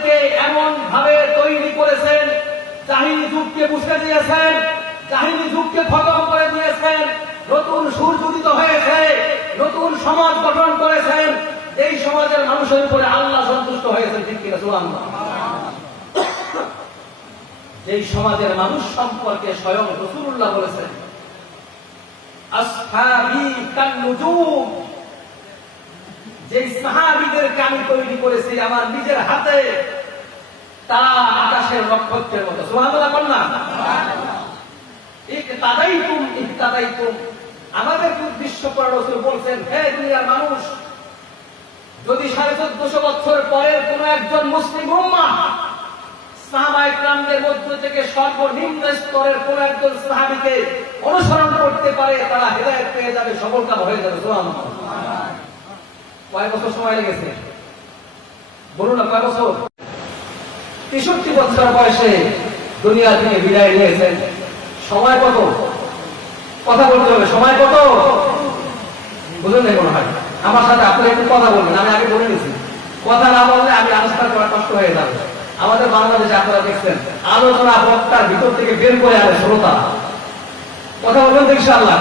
আমাদেরকে এমন ভাবে তৈরি করেছেন, জাহিলি যুগকে মুছে দিয়েছেন, জাহিলি যুগকে খতম করে দিয়েছেন, নতুন সূর্য উদিত হয়েছে, নতুন সমাজ গঠন করেছেন, এই সমাজের মানুষের উপরে আল্লাহ সন্তুষ্ট হয়েছেন। ঠিক কিনা সুবহানাল্লাহ? এই সমাজের মানুষ সম্পর্কে স্বয়ং রাসূলুল্লাহ বলেছেন, আসহাবী কান্নুজুম, যে সাহাবীদেরকে আমি তৈরি করেছি আমার নিজের হাতে, তারা আকাশের নক্ষত্রের মতো। সুবহানাল্লাহ বলেন না? ইকতাদাইতুম ইকতাদাইতুম, আমাদের উদ্দেশ্য করে রাসূল বলছেন, হে দুনিয়ার মানুষ, যদি 1450 বছর পরের কোন একজন মুসলিম উম্মাহ সাহাবায়ে কেরামদের মধ্য থেকে সর্বনিম্ন স্তরের কোন একজন সাহাবীকে অনুসরণ করতে পারে, তারা হেদায়েত পেয়ে যাবে, সফলকাম হয়ে যাবে। সুবহানাল্লাহ। কয় বছর সময় লেগেছে বলুন না? কয় বছর? 63 বছর বয়সে দুনিয়া থেকে বিদায় নিয়েছেন। সময় কত? কথা বলতে হবে। সময় কত? বুঝলেন না মনে হয়? আমার সাথে আপনারা একটু কথা বলবেন। আমি আগে বলে নিয়েছি, কথা না বললে আমি আলোচনা করা কষ্ট হয়ে যাবে। আমাদের বাংলাদেশে আপনারা দেখছেন, আলোচনা বক্তার ভিতর থেকে বের করে আনে শ্রোতা। কথা বলবেন তো ইনশাআল্লাহ?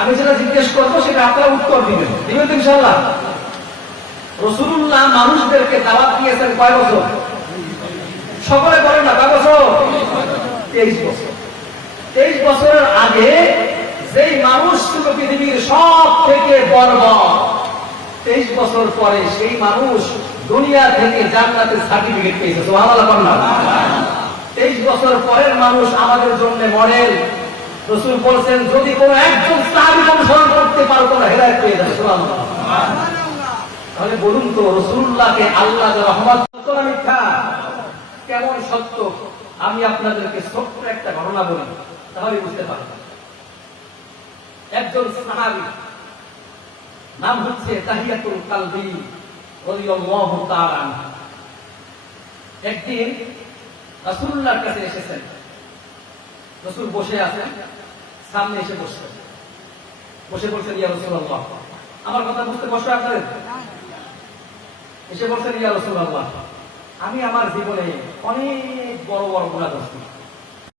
আমি যেটা জিজ্ঞেস করবো সেটা আপনারা উত্তর দিবেন। দিবেন তো ইনশাআল্লাহ? রাসূলুল্লাহ মানুষদেরকে দাওয়াত দিয়েছেন কয় বছর? সকলে বলেন না, কয় বছর? 23 বছর। 23 বছরের আগে যেই মানুষ ছিল পৃথিবীর সব থেকে বর্বর, 23 বছর পরে সেই মানুষ দুনিয়া থেকে জান্নাতের সার্টিফিকেট পেয়েছে। সুবহানাল্লাহ বলেন না? 23 বছর পরের মানুষ আমাদের জন্য মডেল। রাসূল বলেছেন, যদি কোনো একজন সাহাবী অনুসরণ করতে পারো তোমরা হেদায়েত পেয়ে যাবে। সুবহানাল্লাহ। তাহলে বলুন তো, রাসূলুল্লাহকে আল্লাহর রহমত কত না মিথ্যা? কেমন সত্য? আমি আপনাদেরকে ছোট্ট একটা ঘটনা বলি, তাহলে বুঝতে পারবেন। একজন সাহাবী, নাম হচ্ছে তাহিয়াতুল কালবি রাদিয়াল্লাহু তাআলা আনহু, একদিন রাসূলুল্লাহর কাছে এসেছেন। রাসূল বসে আছেন, সামনে এসে বসলেন, বসে বলছেন, ইয়া রাসূলুল্লাহ, আমার কথা বুঝতে কষ্ট আপনাদের? এসে বলছেন, ইয়া রাসূলুল্লাহ, আমি আমার জীবনে অনেক বড় বড় গুনাহ করছি,